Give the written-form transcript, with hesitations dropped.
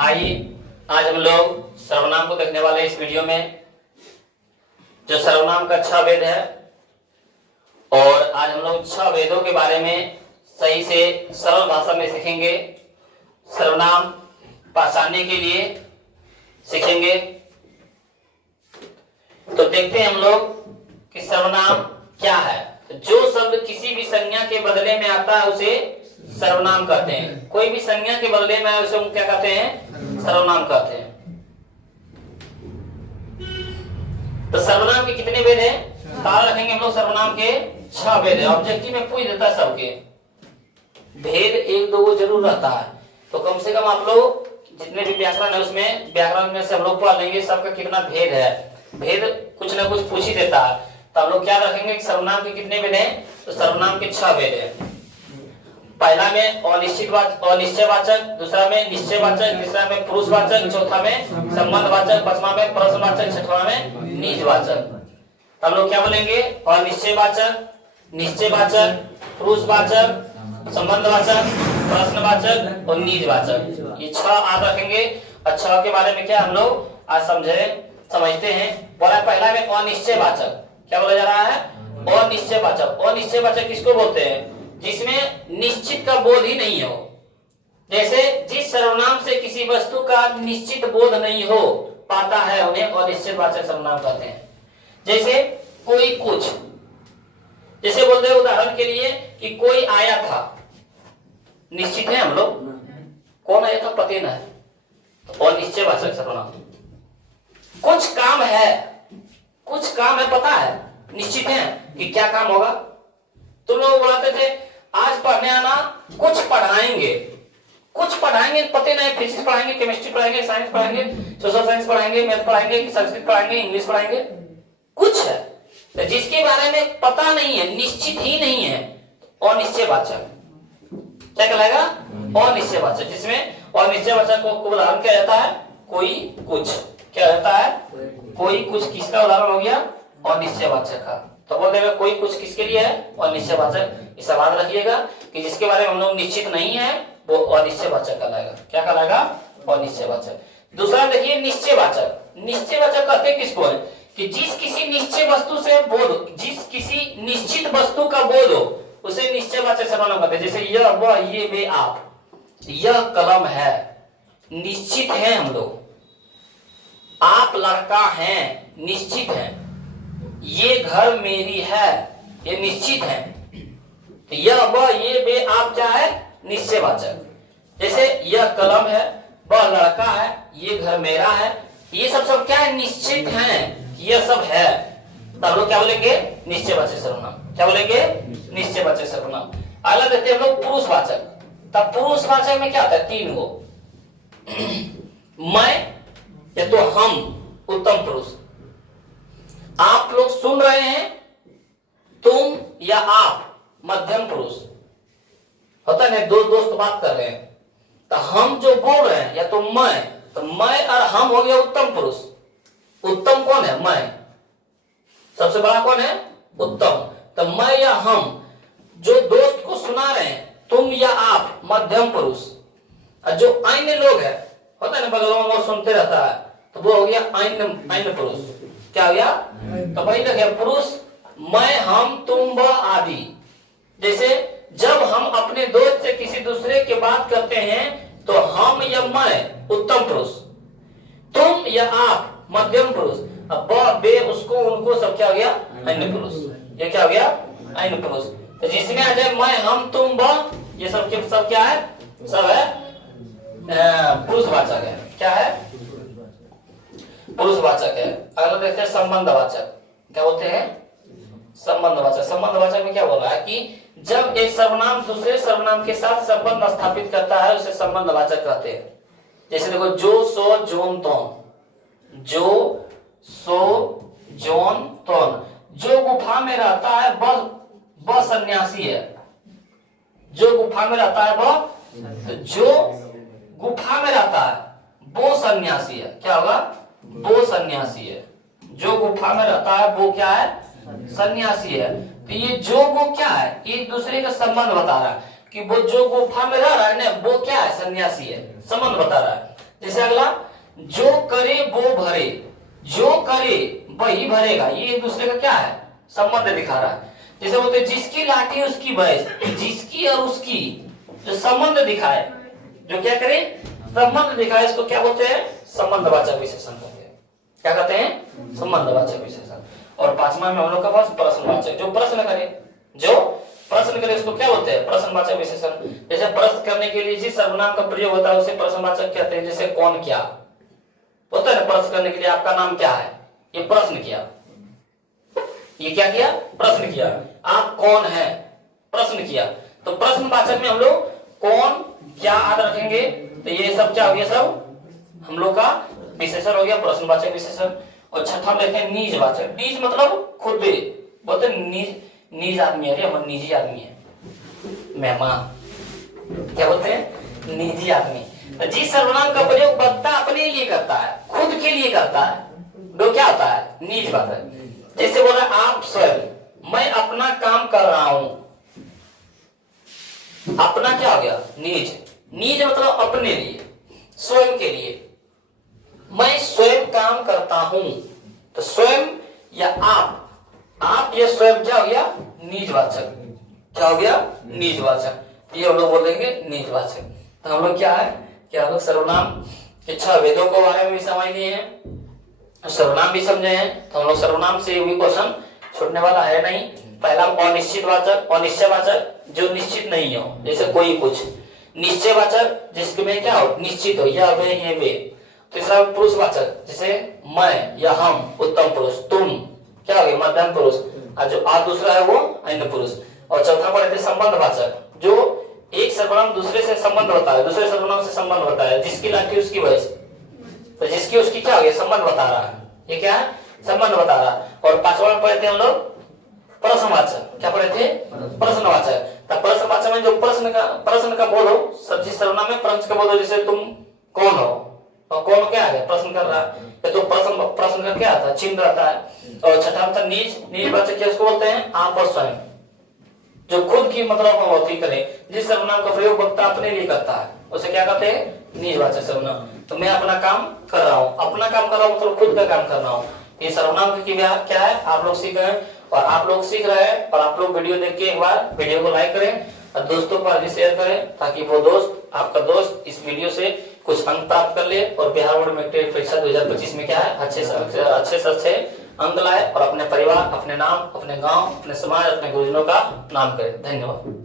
आइए आज हम लोग सर्वनाम को देखने वाले इस वीडियो में, जो सर्वनाम का 6 वेद है। और आज हम लोग 6 वेदों के बारे में सही से सरल भाषा में सीखेंगे। सर्वनाम पहचानने के लिए सीखेंगे। तो देखते हैं हम लोग कि सर्वनाम क्या है। जो शब्द किसी भी संज्ञा के बदले में आता है उसे सर्वनाम कहते हैं। कोई भी संज्ञा के बदले में उसे हम क्या कहते हैं? सर्वनाम कहते हैं। तो सर्वनाम के कितने वेद हैं? ताल रखेंगे हम लोग। सर्वनाम के 6 वेद है। ऑब्जेक्टिव में पूछ देता है सबके। भेद 1-2 जरूर रहता है, तो कम से कम आप लोग जितने भी व्याकरण है उसमें व्याकरण में से हम लोग पढ़ लेंगे सबका कितना भेद है। भेद कुछ ना कुछ पूछ ही देता है। तो हम लोग क्या रखेंगे? सर्वनाम के कितने वेद हैं? तो सर्वनाम के 6 वेद है। पहला में अनिश्चयवाचक, दूसरा में निश्चयवाचक, तीसरा में पुरुषवाचक, चौथा में संबंधवाचक, पांचवा में प्रश्नवाचक, छठवां में निजवाचक। हम लोग क्या बोलेंगे? अनिश्चयवाचक, निश्चयवाचक, पुरुषवाचक, संबंधवाचक, प्रश्नवाचक और निजवाचक। ये 6 आप रखेंगे। अच्छा के बारे में क्या हम लोग आज समझते हैं। बोला पहला में अनिश्चयवाचक। क्या बोला जा रहा है? अनिश्चयवाचक। अनिश्चयवाचक किसको बोलते हैं? जिसमें निश्चित का बोध ही नहीं हो। जैसे जिस सर्वनाम से किसी वस्तु का निश्चित बोध नहीं हो पाता है उन्हें अनिश्चयवाचक सर्वनाम कहते हैं। जैसे कोई कुछ, जैसे बोलते हैं उदाहरण के लिए कि कोई आया था, निश्चित है हम लोग कौन आया था पता ना है, तो अनिश्चयवाचक सर्वनाम। कुछ काम है, कुछ काम है पता है, निश्चित है कि क्या काम होगा। तो लोग बुलाते थे आज पढ़ने आना, कुछ पढ़ाएंगे। कुछ पढ़ाएंगे पते नहीं, फिजिक्स पढ़ाएंगे, केमिस्ट्री पढ़ाएंगे, साइंस पढ़ाएंगे, सोशल साइंस पढ़ाएंगे, मैथ पढ़ाएंगे, संस्कृत पढ़ाएंगे, इंग्लिश पढ़ाएंगे। कुछ है तो जिसके बारे में पता नहीं है, निश्चित ही नहीं है, अनिश्चयवाचक। क्या कहलाएगा? अनिश्चयवाचक। जिसमें अनिश्चयवाचक को उदाहरण क्या जाता है? कोई कुछ। क्या रहता है? कोई कुछ। किसका उदाहरण हो गया? अनिश्चयवाचक का। तो बोल देगा कोई कुछ किसके लिए है? अनिश्चयवाचक। इस सवाल रखिएगा कि जिसके बारे में हम लोग निश्चित नहीं है वो अनिश्चयवाचक कहलाएगा। क्या कहलाएगा? अनिश्चयवाचक। दूसरा देखिए निश्चयवाचक। निश्चयवाचक कहते हैं किसको है? कि जिस किसी निश्चय वस्तु से बोध, जिस किसी निश्चित वस्तु का बोध हो उसे निश्चयवाचक सर्वनाम कहते हैं। जैसे यह, वह, ये, वे, आप। यह कलम है, निश्चित है हम लोग। आप लड़का हैं, निश्चित है। ये घर मेरी है, ये निश्चित है। तो यह, वह, ये, वे, आप क्या है? निश्चयवाचक। जैसे यह कलम है, वह लड़का है, ये घर मेरा है, ये सब क्या है? निश्चित है, यह सब है। तब लोग क्या बोलेंगे? निश्चयवाचक सर्वनाम। क्या बोलेंगे? निश्चयवाचक सर्वनाम। अगला देखते हैं हम लोग पुरुषवाचक। तब पुरुषवाचक में क्या होता है? 3 गो। मैं या तो हम, उत्तम पुरुष। आप लोग सुन रहे हैं, तुम या आप, मध्यम पुरुष। होता है दो दोस्त बात कर रहे हैं, तो हम जो बोल रहे हैं या तो मैं और हम हो गया उत्तम पुरुष। उत्तम कौन है? मैं। सबसे बड़ा कौन है? उत्तम। तो मैं या हम जो दोस्त को सुना रहे हैं, तुम या आप, मध्यम पुरुष। और जो अन्य लोग है, होता है ना बगलों में वो सुनते रहता है, तो वो हो गया अन्य पुरुष। क्या हो गया? तो वही देखिए पुरुष, मैं, हम, तुम, वह आदि। जैसे जब हम अपने दोस्त से किसी दूसरे की बात करते हैं तो हम या मैं, उत्तम पुरुष। तुम या आप, मध्यम पुरुष। अब वह, वे, उसको, उनको, सब क्या हो गया? अन्य पुरुष। ये क्या हो गया? अन्य पुरुष। तो जिसमें आ जाए मैं, हम, तुम, वह, ये सब क्या है? सब है पुरुषवाचक है। क्या है? पुरुषवाचक है। अगला देखते हैं संबंधवाचक। क्या बोलते हैं? संबंधवाचक। संबंधवाचक में क्या बोल रहा है कि जब एक सर्वनाम दूसरे सर्वनाम के साथ संबंध स्थापित करता है उसे संबंधवाचक कहते हैं। जैसे देखो जो, सो, जोन, तोन। जो, सो, जोन, तोन। जो गुफा में रहता है वह सन्यासी है। जो गुफा में रहता है वह, जो गुफा में रहता है वो सन्यासी है। क्या होगा? वो सन्यासी है। जो गुफा में रहता है वो क्या है? सन्यासी है। तो ये जो वो क्या है? एक दूसरे का संबंध बता रहा है कि वो जो गुफा में रह रहा है ना वो क्या है? सन्यासी है। संबंध बता रहा है। जैसे अगला, जो करे वो भरे, जो करे वही भरेगा, ये एक दूसरे का क्या है, संबंध दिखा रहा है। जैसे बोलते हैं जिसकी लाठी उसकी भैंस, जिसकी और उसकी जो संबंध दिखाए, जो क्या करे, संबंध दिखाए, इसको क्या बोलते हैं, संबंधवाचक विशेषण कहते हैं। क्या कहते हैं, संबंधवाचक विशेषण। और पांचवा में हम लोग का पास प्रश्नवाचक, जो प्रश्न करे, जो प्रश्न करे उसको क्या बोलते हैं, प्रश्नवाचक विशेषण। जैसे प्रश्न करने के लिए जिस सर्वनाम का प्रयोग होता है उसे प्रश्नवाचक कहते हैं। जैसे कौन क्या होता है ना, प्रश्न करने के लिए आपका नाम क्या है, ये प्रश्न किया, ये क्या किया, प्रश्न किया। आप कौन है, प्रश्न किया। तो प्रश्नवाचक में हम लोग कौन क्या आदि रखेंगे, तो ये सब क्या हो गया, सब हम लोग का विशेषण हो गया, प्रश्नवाचक विशेषण। और छठा देखें निजवाचक। निज मतलब खुद, बोलते निज, निज आदमी है, हम निजी आदमी है, मेहमान, क्या बोलते हैं, निजी आदमी। तो जिस सर्वनाम का प्रयोग वक्ता अपने लिए करता है, खुद के लिए करता है, वो क्या होता है, निजवाचक। जैसे बोला आप स्वयं, मैं अपना काम कर रहा हूं, अपना क्या हो गया, निज। निज मतलब अपने लिए, स्वयं के लिए। मैं स्वयं काम करता हूं, तो स्वयं या आप या स्वयं क्या हो गया, निजवाचक। क्या हो गया, निजवाचक। ये हम लोग बोलेंगे निजवाचक। तो हम लोग क्या है कि हम लोग सर्वनाम के 6 वेदों के बारे में भी समझ लिए हैं, सर्वनाम भी समझे हैं। तो हम लोग सर्वनाम से भी क्वेश्चन छूटने वाला है नहीं। पहला अनिश्चित वाचक, अनिश्चयवाचक जो निश्चित नहीं हो, जैसे कोई कुछ। निश्चयवाचक जिसमें क्या हो, निश्चित हो, या वे ये वे। तीसरा पुरुषवाचक, जैसे मैं या हम, उत्तम पुरुष, तुम क्या हो गया, मध्यम पुरुष, और जो आ दूसरा है वो अन्य पुरुष। और चौथा पढ़े थे संबंधवाचक, जो एक सर्वनाम दूसरे से संबंध होता है, दूसरे सर्वनाम से संबंध होता है। जिसकी लाठी उसकी भैंस, तो जिसकी उसकी क्या हो गया, संबंध बता रहा है, ये क्या है, संबंध बता रहा है। और पांचवा में पढ़े थे हम लोग प्रश्नवाचक। क्या पढ़े थे, प्रश्नवाचक। तो प्रश्नवाचक में जो प्रश्न का बोध हो, जिस सर्वनाम में प्रश्न का बोध हो, जैसे तुम कौन हो, और कौन क्या है, प्रश्न कर रहा है, तो प्रश्न का क्या आता है, चिन्ह रहता है। और छठा में निज, निजवाचक किसको बोलते हैं, आप और स्वयं, जो खुद की मतलब अनुभूति करे। जिस सर्वनाम का प्रयोग वक्ता अपने लिए करता है उसे क्या कहते हैं, निजवाचक सर्वनाम। तो मैं अपना काम कर रहा हूँ, अपना काम कर रहा हूँ मतलब खुद का काम कर रहा हूँ। ये सर्वनाम की क्या है, आप लोग सीख रहे हैं, और आप लोग सीख रहे हैं। और आप लोग वीडियो देख के एक बार वीडियो को लाइक करें और दोस्तों पर भी शेयर करें, ताकि वो दोस्त, आपका दोस्त इस वीडियो से कुछ अंक प्राप्त कर ले और बिहार बोर्ड मैट्रिक परीक्षा 2025 में क्या है, अच्छे से अच्छे अंक लाए और अपने परिवार, अपने नाम, अपने गांव, अपने समाज, अपने गुरुजनों का नाम करे। धन्यवाद।